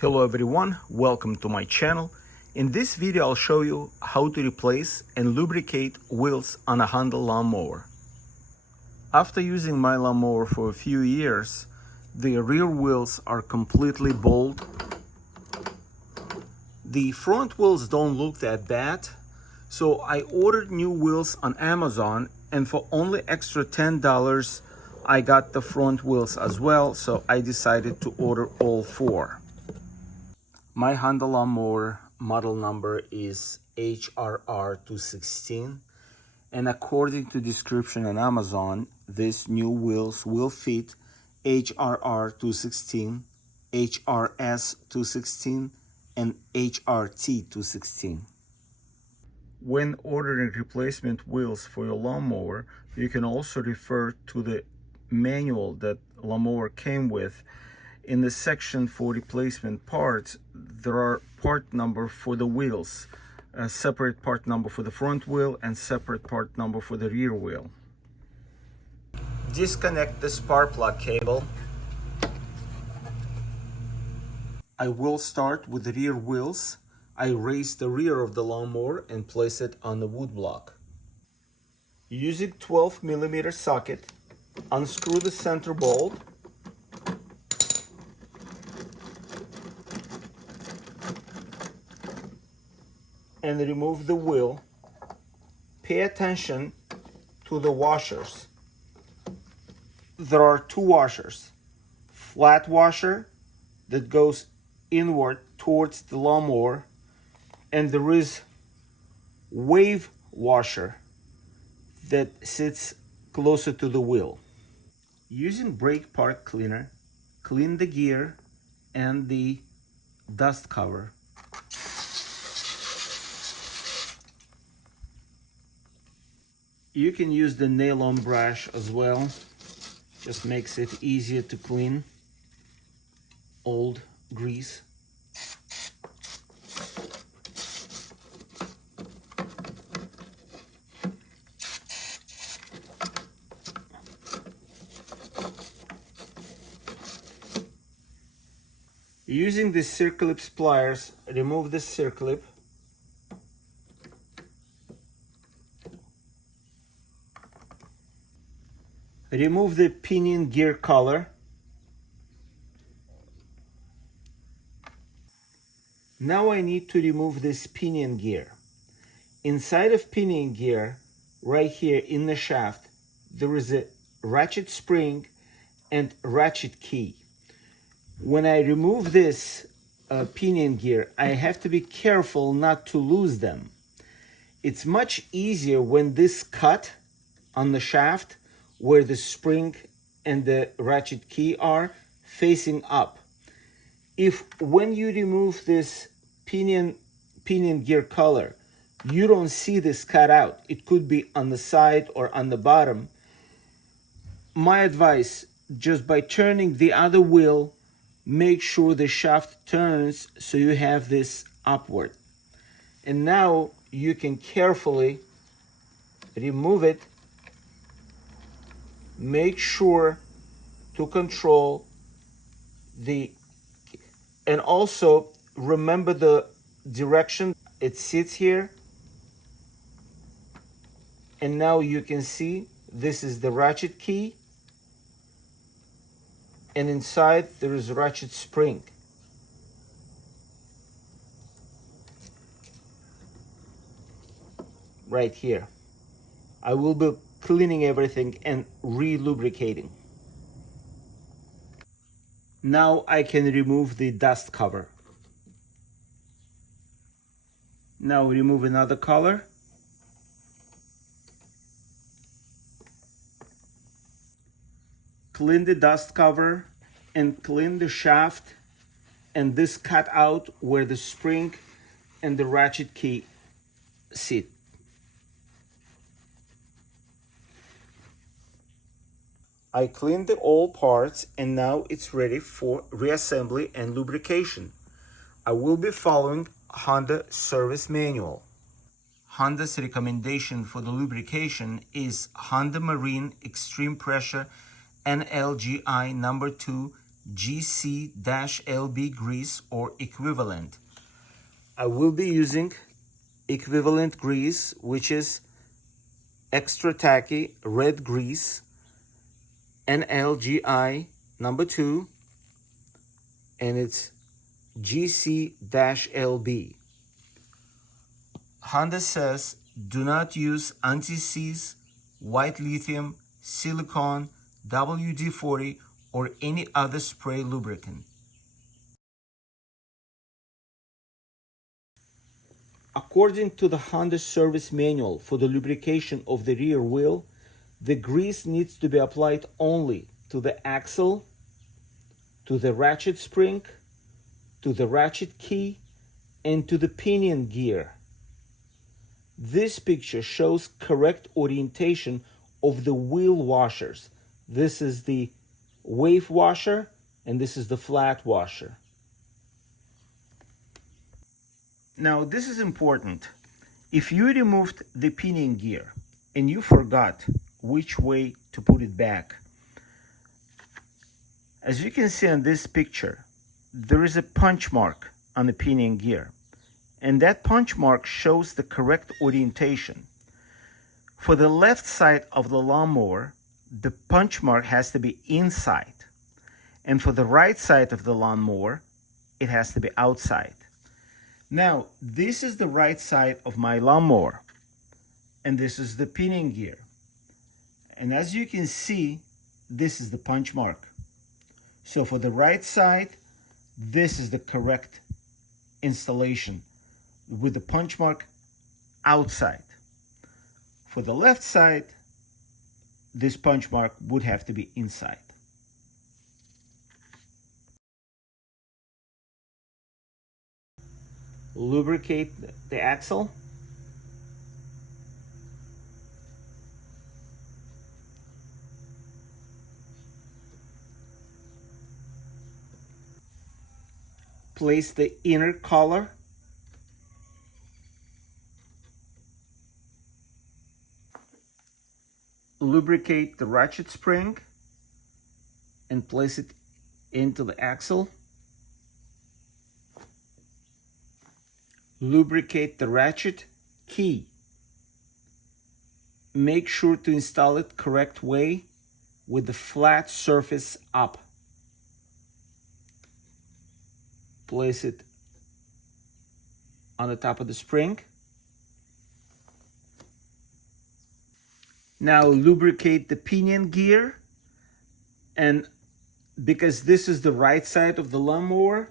Hello everyone, welcome to my channel. In this video I'll show you how to replace and lubricate wheels on a Honda lawnmower. After using my lawnmower for a few years, the rear wheels are completely bald. The front wheels don't look that bad, so I ordered new wheels on Amazon, and for only extra $10 I got the front wheels as well, so I decided to order all four. My Honda lawnmower model number is HRR216, and according to description on Amazon, these new wheels will fit HRR216, HRS216, and HRT216. When ordering replacement wheels for your lawnmower, you can also refer to the manual that lawnmower came with. In the section for replacement parts, there are part number for the wheels, a separate part number for the front wheel and separate part number for the rear wheel. Disconnect the spark plug cable. I will start with the rear wheels. I raise the rear of the lawnmower and place it on the wood block. Using 12mm socket, unscrew the center bolt. And remove the wheel. Pay attention to the washers. There are two washers. Flat washer that goes inward towards the lawnmower, and there is wave washer that sits closer to the wheel. Using brake part cleaner, clean the gear and the dust cover. You can use the nail-on brush as well. Just makes it easier to clean old grease. Using the circlip pliers, remove the circlip. Remove the pinion gear collar. Now I need to remove this pinion gear. Inside of pinion gear, right here in the shaft, there is a ratchet spring and ratchet key. When I remove this pinion gear, I have to be careful not to lose them. It's much easier when this cut on the shaft where the spring and the ratchet key are facing up. If when you remove this pinion gear collar, you don't see this cut out, it could be on the side or on the bottom. My advice, just by turning the other wheel, make sure the shaft turns so you have this upward. And now you can carefully remove it. Make sure to control and also remember the direction it sits here. And now you can see this is the ratchet key, and inside there is a ratchet spring. Right here. I will be cleaning everything and re-lubricating. Now I can remove the dust cover. Now remove another collar. Clean the dust cover and clean the shaft and this cut out where the spring and the ratchet key sit. I cleaned all parts and now it's ready for reassembly and lubrication. I will be following Honda service manual. Honda's recommendation for the lubrication is Honda Marine Extreme Pressure NLGI number 2 GC-LB grease or equivalent. I will be using equivalent grease, which is extra tacky red grease, NLGI number 2, and it's GC-LB. Honda says do not use anti-seize, white lithium, silicone, WD-40, or any other spray lubricant. According to the Honda service manual for the lubrication of the rear wheel, the grease needs to be applied only to the axle, to the ratchet spring, to the ratchet key, and to the pinion gear. This picture shows correct orientation of the wheel washers. This is the wave washer and this is the flat washer. Now this is important. If you removed the pinion gear and you forgot which way to put it back, as you can see on this picture, there is a punch mark on the pinion gear, and that punch mark shows the correct orientation. For the left side of the lawnmower, the punch mark has to be inside, and for the right side of the lawnmower, it has to be outside. Now, this is the right side of my lawnmower, and this is the pinion gear. And as you can see, this is the punch mark. So for the right side, this is the correct installation with the punch mark outside. For the left side, this punch mark would have to be inside. Lubricate the axle. Place the inner collar. Lubricate the ratchet spring and place it into the axle. Lubricate the ratchet key. Make sure to install it correct way with the flat surface up. Place it on the top of the spring. Now lubricate the pinion gear, and because this is the right side of the lawnmower,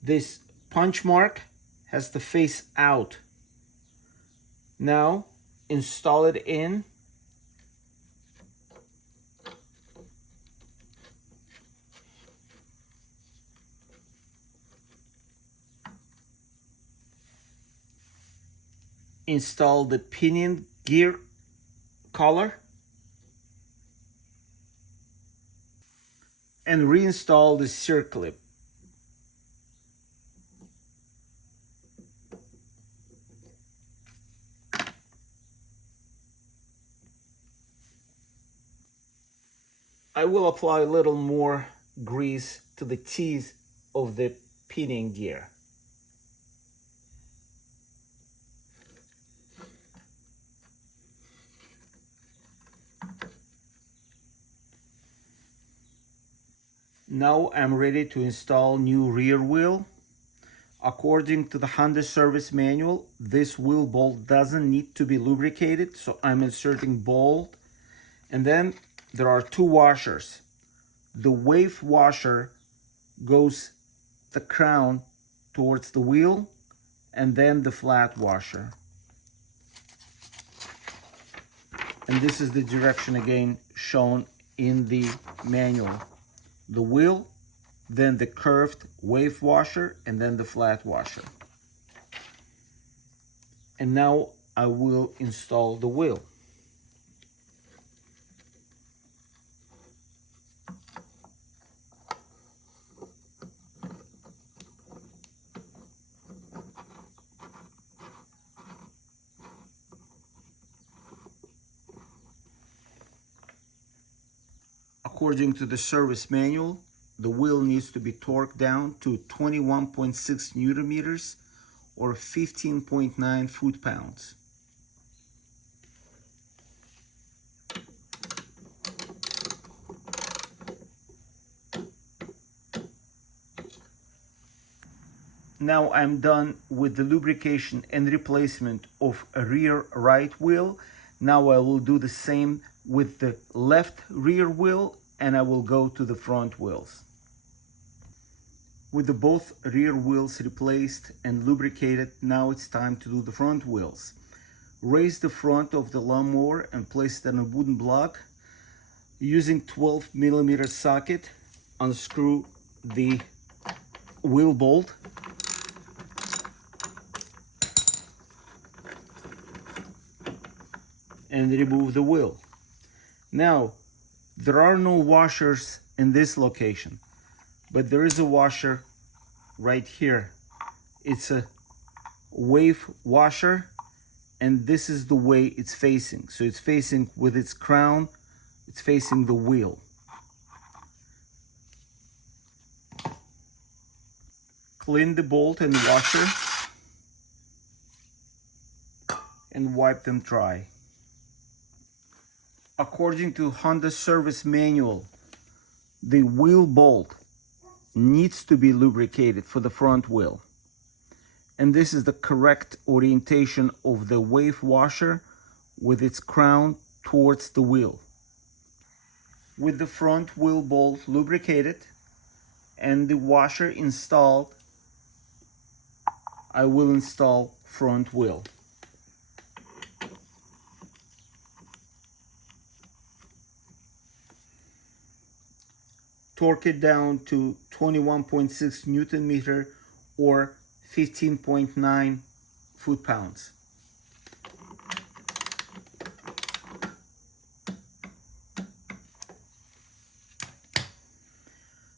this punch mark has to face out. Now install it in. Install the pinion gear collar and reinstall the circlip. I will apply a little more grease to the teeth of the pinion gear. Now I'm ready to install new rear wheel. According to the Honda service manual, this wheel bolt doesn't need to be lubricated, so I'm inserting bolt. And then there are two washers. The wave washer goes the crown towards the wheel, and then the flat washer. And this is the direction again shown in the manual. The wheel, then the curved wave washer, and then the flat washer. And now I will install the wheel. According to the service manual, the wheel needs to be torqued down to 21.6 Newton meters or 15.9 foot-pounds. Now I'm done with the lubrication and replacement of a rear right wheel. Now I will do the same with the left rear wheel, and I will go to the front wheels. With the both rear wheels replaced and lubricated, now it's time to do the front wheels. Raise the front of the lawnmower and place it on a wooden block. Using 12mm socket, unscrew the wheel bolt. And remove the wheel. Now, there are no washers in this location, but there is a washer right here. It's a wave washer, and this is the way it's facing. So it's facing with its crown, it's facing the wheel. Clean the bolt and washer and wipe them dry. According to Honda service manual, the wheel bolt needs to be lubricated for the front wheel. And this is the correct orientation of the wave washer with its crown towards the wheel. With the front wheel bolt lubricated and the washer installed, I will install front wheel. Torque it down to 21.6 Newton meter or 15.9 foot-pounds.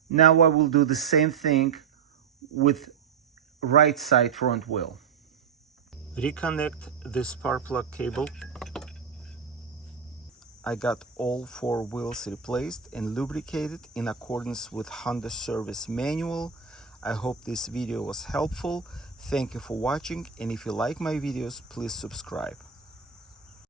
Now I will do the same thing with right side front wheel. Reconnect the spark plug cable. I got all 4 wheels replaced and lubricated in accordance with Honda service manual. I hope this video was helpful. Thank you for watching, and if you like my videos, please subscribe.